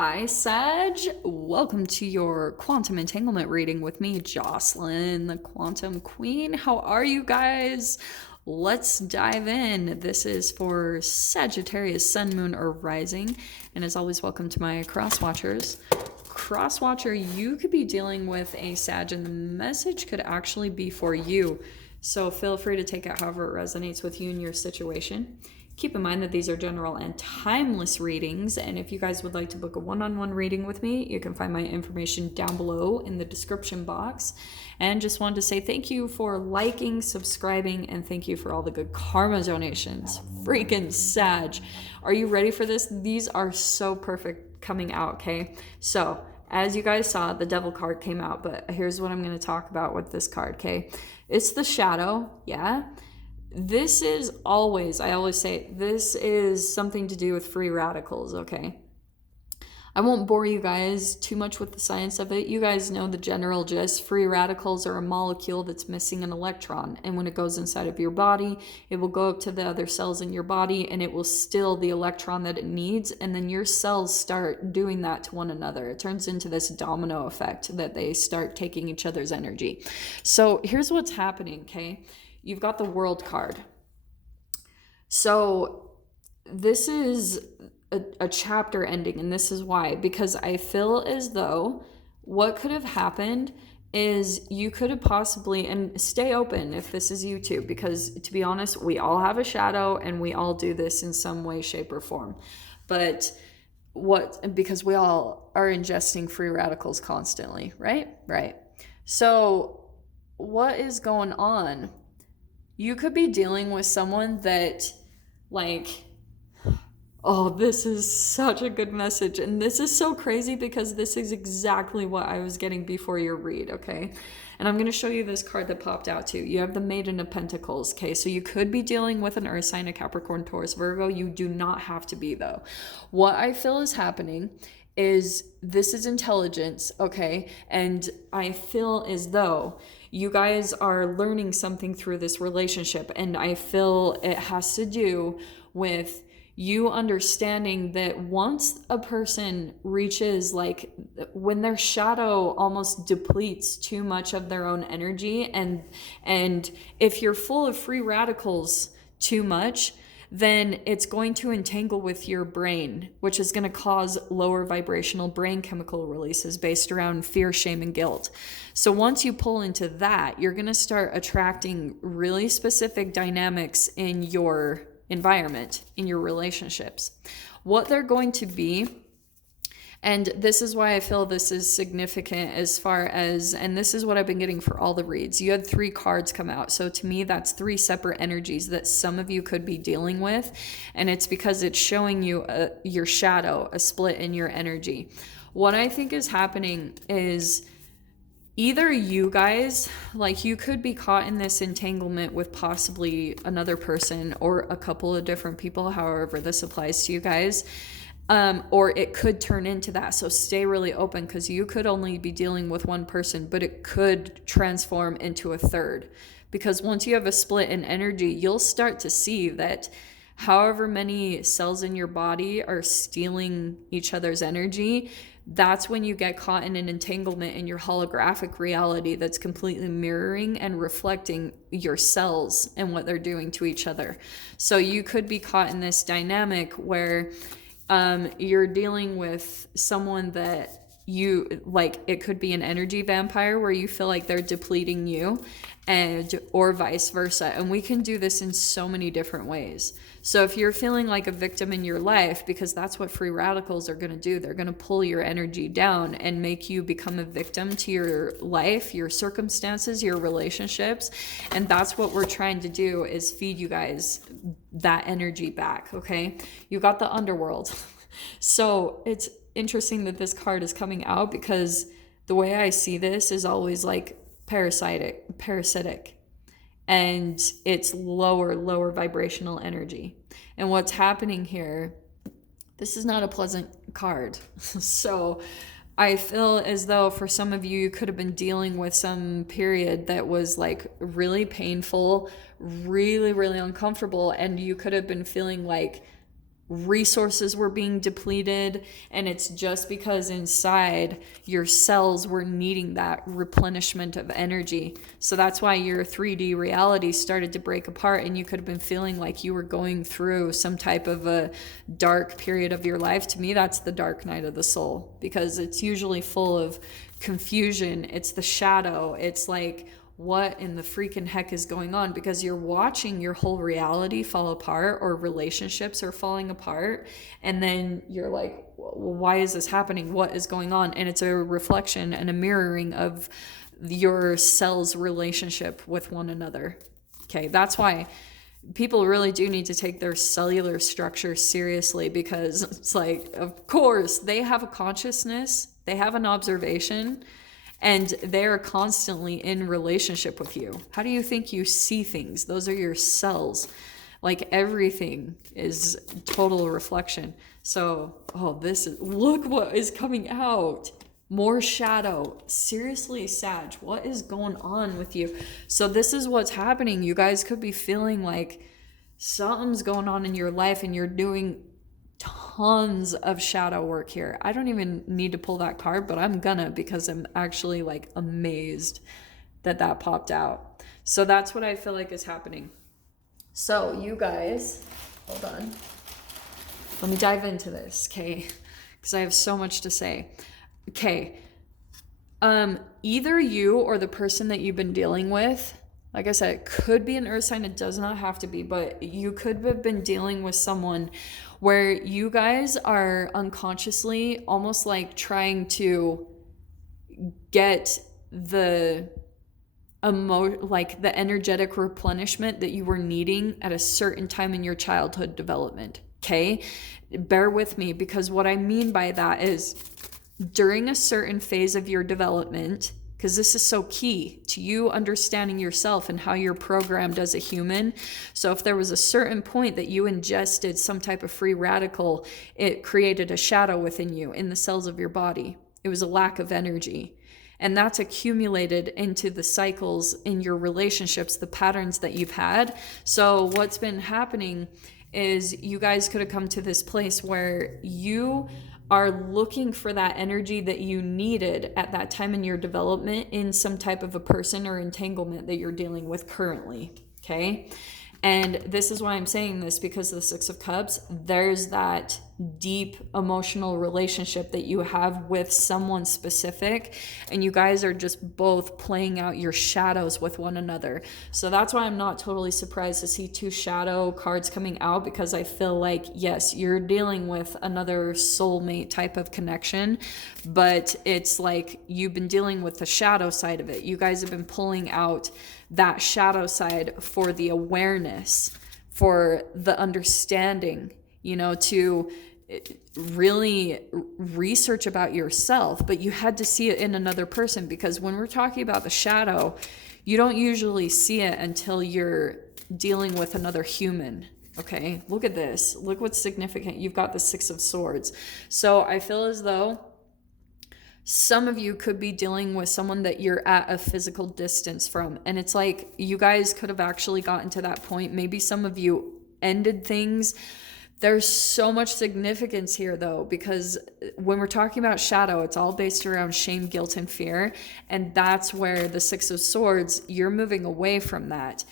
Hi, Sag. Welcome to your quantum entanglement reading with me, Jocelyn, the quantum queen. How are you guys? Let's dive in. This is for Sagittarius, Sun, Moon, or Rising. And as always, welcome to my cross watchers. Cross watcher, you could be dealing with a Sag, and the message could actually be for you. So feel free to take it however it resonates with you and your situation. Keep in mind that these are general and timeless readings, and if you guys would like to book a one-on-one reading with me, you can find my information down below in the description box. And just wanted to say thank you for liking, subscribing, and thank you for all the good karma donations. Freaking Sag. Are you ready for this? These are so perfect coming out, okay? So, as you guys saw, the Devil card came out, but here's what I'm going to talk about with this card, okay? It's the Shadow, yeah? This is always, I always say, this is something to do with free radicals, okay? I won't bore you guys too much with the science of it. You guys know the general gist. Free radicals are a molecule that's missing an electron. And when it goes inside of your body, it will go up to the other cells in your body and it will steal the electron that it needs. And then your cells start doing that to one another. It turns into this domino effect that they start taking each other's energy. So here's what's happening, okay? You've got the World card. So this is a chapter ending, and this is why. Because I feel as though what could have happened is you could have possibly, and stay open if this is you too, because to be honest, we all have a shadow and we all do this in some way, shape, or form. But because we all are ingesting free radicals constantly, right? Right. So what is going on? You could be dealing with someone that, like, oh, this is such a good message. And this is so crazy because this is exactly what I was getting before your read, okay? And I'm going to show you this card that popped out too. You have the Maiden of Pentacles, okay? So you could be dealing with an Earth sign, a Capricorn, Taurus, Virgo. You do not have to be, though. What I feel is happening is this is intelligence, okay? And I feel as though you guys are learning something through this relationship, and I feel it has to do with you understanding that once a person reaches, like, when their shadow almost depletes too much of their own energy, and if you're full of free radicals too much, then it's going to entangle with your brain, which is going to cause lower vibrational brain chemical releases based around fear, shame, and guilt. So once you pull into that, you're going to start attracting really specific dynamics in your environment, in your relationships. What they're going to be, and this is why I feel this is significant as far as, and this is what I've been getting for all the reads. You had 3 cards come out. So to me, that's 3 separate energies that some of you could be dealing with. And it's because it's showing you your shadow, a split in your energy. What I think is happening is either you guys, like, you could be caught in this entanglement with possibly another person or a couple of different people, however this applies to you guys. Or it could turn into that. So stay really open, because you could only be dealing with one person, but it could transform into a third. Because once you have a split in energy, you'll start to see that however many cells in your body are stealing each other's energy, that's when you get caught in an entanglement in your holographic reality that's completely mirroring and reflecting your cells and what they're doing to each other. So you could be caught in this dynamic where you're dealing with someone that you, like, it could be an energy vampire where you feel like they're depleting you, and or vice versa. And we can do this in so many different ways. So if you're feeling like a victim in your life, because that's what free radicals are going to do, they're going to pull your energy down and make you become a victim to your life, your circumstances, your relationships. And that's what we're trying to do, is feed you guys that energy back, okay? You got the underworld. So it's interesting that this card is coming out, because the way I see this is always like parasitic, and it's lower vibrational energy. And what's happening here, this is not a pleasant card. So I feel as though for some of you, you could have been dealing with some period that was like really painful, really, really uncomfortable, and you could have been feeling like resources were being depleted, and it's just because inside your cells were needing that replenishment of energy. So that's why your 3D reality started to break apart, and you could have been feeling like you were going through some type of a dark period of your life. To me, that's the dark night of the soul, because it's usually full of confusion. It's the shadow. It's like, what in the freaking heck is going on? Because you're watching your whole reality fall apart, or relationships are falling apart, and then you're like, well, why is this happening? What is going on? And it's a reflection and a mirroring of your cells' relationship with one another. Okay, that's why people really do need to take their cellular structure seriously, because it's like, of course, they have a consciousness, they have an observation, and they're constantly in relationship with you. How do you think you see things? Those are your cells. Like, everything is total reflection. So, look what is coming out. More shadow. Seriously, Sag, what is going on with you? So this is what's happening. You guys could be feeling like something's going on in your life, and you're doing tons of shadow work here. I don't even need to pull that card, but I'm gonna, because I'm actually like amazed that that popped out. So that's what I feel like is happening. So you guys, hold on. Let me dive into this, okay? Because I have so much to say. Okay. Either you or the person that you've been dealing with, like I said, it could be an earth sign. It does not have to be, but you could have been dealing with someone where you guys are unconsciously almost like trying to get the like the energetic replenishment that you were needing at a certain time in your childhood development. Okay? Bear with me, because what I mean by that is, during a certain phase of your development, because this is so key to you understanding yourself and how you're programmed as a human. So if there was a certain point that you ingested some type of free radical, it created a shadow within you in the cells of your body. It was a lack of energy. And that's accumulated into the cycles in your relationships, the patterns that you've had. So what's been happening is you guys could have come to this place where you are looking for that energy that you needed at that time in your development in some type of a person or entanglement that you're dealing with currently, okay? And this is why I'm saying this, because of the Six of Cups, there's that deep emotional relationship that you have with someone specific, and you guys are just both playing out your shadows with one another. So that's why I'm not totally surprised to see two shadow cards coming out, because I feel like, yes, you're dealing with another soulmate type of connection, but it's like you've been dealing with the shadow side of it. You guys have been pulling out that shadow side for the awareness, for the understanding, to really research about yourself, but you had to see it in another person, because when we're talking about the shadow, you don't usually see it until you're dealing with another human. Okay, look at this. Look what's significant. You've got the Six of Swords. So I feel as though some of you could be dealing with someone that you're at a physical distance from. And it's like you guys could have actually gotten to that point. Maybe some of you ended things. There's so much significance here, though, because when we're talking about shadow, it's all based around shame, guilt, and fear. And that's where the Six of Swords, you're moving away from that.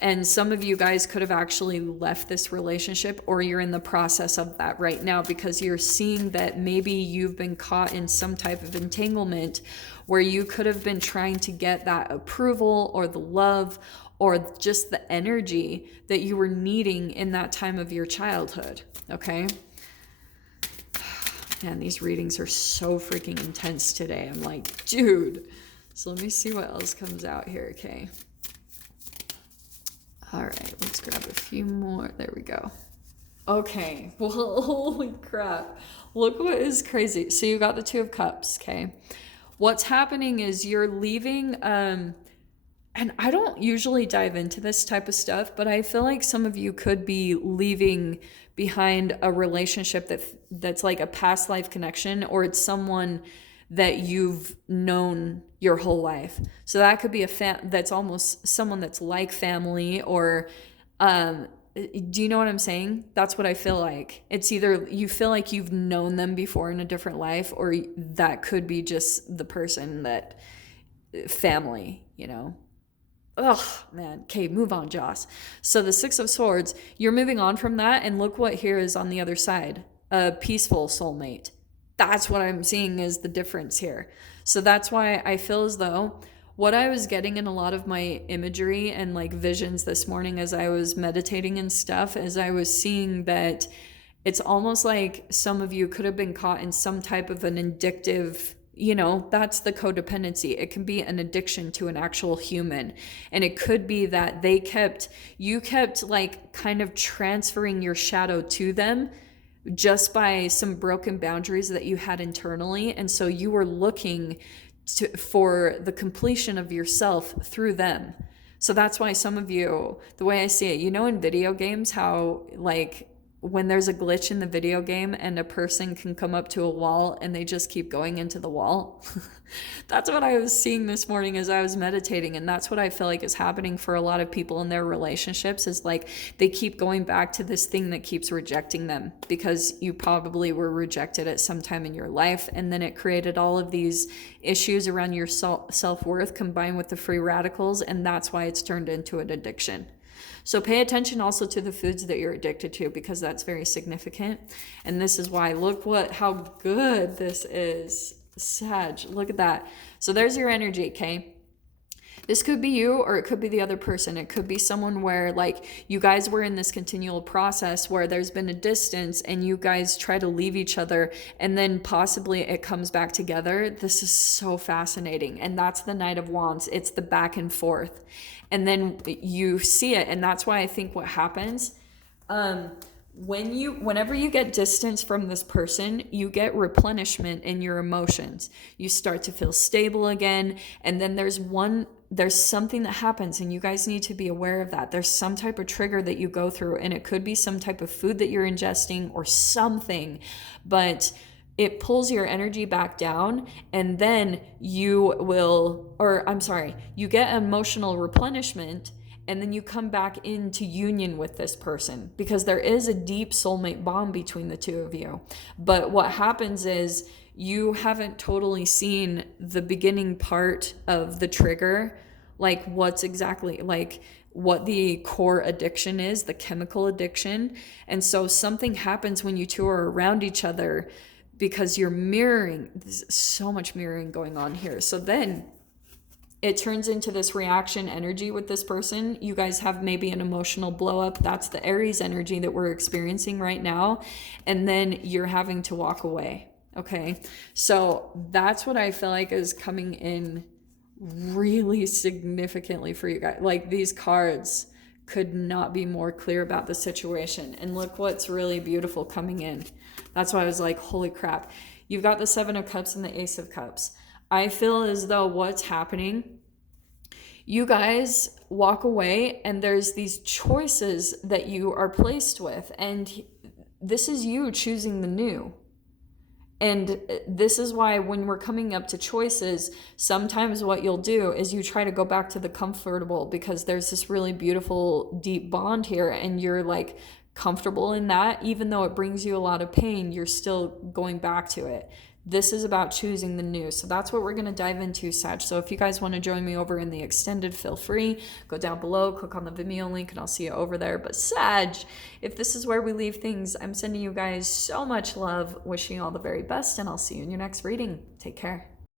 And some of you guys could have actually left this relationship, or you're in the process of that right now, because you're seeing that maybe you've been caught in some type of entanglement where you could have been trying to get that approval or the love or just the energy that you were needing in that time of your childhood. Okay? Man, these readings are so freaking intense today. I'm like, dude. So let me see what else comes out here, okay? All right, let's grab a few more. There we go. Okay, well, holy crap. Look what is crazy. So you got the Two of Cups, okay? What's happening is you're leaving, and I don't usually dive into this type of stuff, but I feel like some of you could be leaving behind a relationship that's like a past life connection, or it's someone that you've known your whole life. So that could be that's almost someone that's like family, or Do you know what I'm saying? That's what I feel like. It's either you feel like you've known them before in a different life, or that could be just the person that family, you know? Ugh, man. Okay, move on, Joss. So the Six of Swords, you're moving on from that, and look what here is on the other side. A peaceful soulmate. That's what I'm seeing is the difference here. So that's why I feel as though what I was getting in a lot of my imagery and like visions this morning as I was meditating and stuff, as I was seeing that it's almost like some of you could have been caught in some type of an addictive, you know, that's the codependency. It can be an addiction to an actual human. And it could be that you kept like kind of transferring your shadow to them just by some broken boundaries that you had internally. And so you were looking for the completion of yourself through them. So that's why some of you, the way I see it, you know, in video games, how like when there's a glitch in the video game and a person can come up to a wall and they just keep going into the wall. That's what I was seeing this morning as I was meditating. And that's what I feel like is happening for a lot of people in their relationships, is like they keep going back to this thing that keeps rejecting them because you probably were rejected at some time in your life. And then it created all of these issues around your self-worth combined with the free radicals. And that's why it's turned into an addiction. So pay attention also to the foods that you're addicted to, because that's very significant. And this is why, look how good this is. Sag, look at that. So there's your energy, okay? This could be you, or it could be the other person. It could be someone where like you guys were in this continual process where there's been a distance and you guys try to leave each other and then possibly it comes back together. This is so fascinating. And that's the Knight of Wands. It's the back and forth. And then you see it. And that's why I think what happens, whenever you get distance from this person, you get replenishment in your emotions. You start to feel stable again. And then there's something that happens, and you guys need to be aware of that. There's some type of trigger that you go through, and it could be some type of food that you're ingesting or something, but it pulls your energy back down, and then you get emotional replenishment, and then you come back into union with this person because there is a deep soulmate bond between the two of you. But what happens is you haven't totally seen the beginning part of the trigger, like what's exactly like what the core addiction is, the chemical addiction. And so something happens when you two are around each other because you're mirroring. There's so much mirroring going on here. So then it turns into this reaction energy with this person. You guys have maybe an emotional blow up. That's the Aries energy that we're experiencing right now. And then you're having to walk away. Okay. So that's what I feel like is coming in really significantly for you guys. Like these cards could not be more clear about the situation. And look what's really beautiful coming in. That's why I was like, holy crap. You've got the Seven of Cups and the Ace of Cups. I feel as though what's happening, you guys walk away and there's these choices that you are placed with. And this is you choosing the new. And this is why when we're coming up to choices, sometimes what you'll do is you try to go back to the comfortable because there's this really beautiful deep bond here and you're like comfortable in that. Even though it brings you a lot of pain, you're still going back to it. This is about choosing the new. So that's what we're going to dive into, Sag. So if you guys want to join me over in the extended, feel free. Go down below, click on the Vimeo link, and I'll see you over there. But Sag, if this is where we leave things, I'm sending you guys so much love, wishing you all the very best, and I'll see you in your next reading. Take care.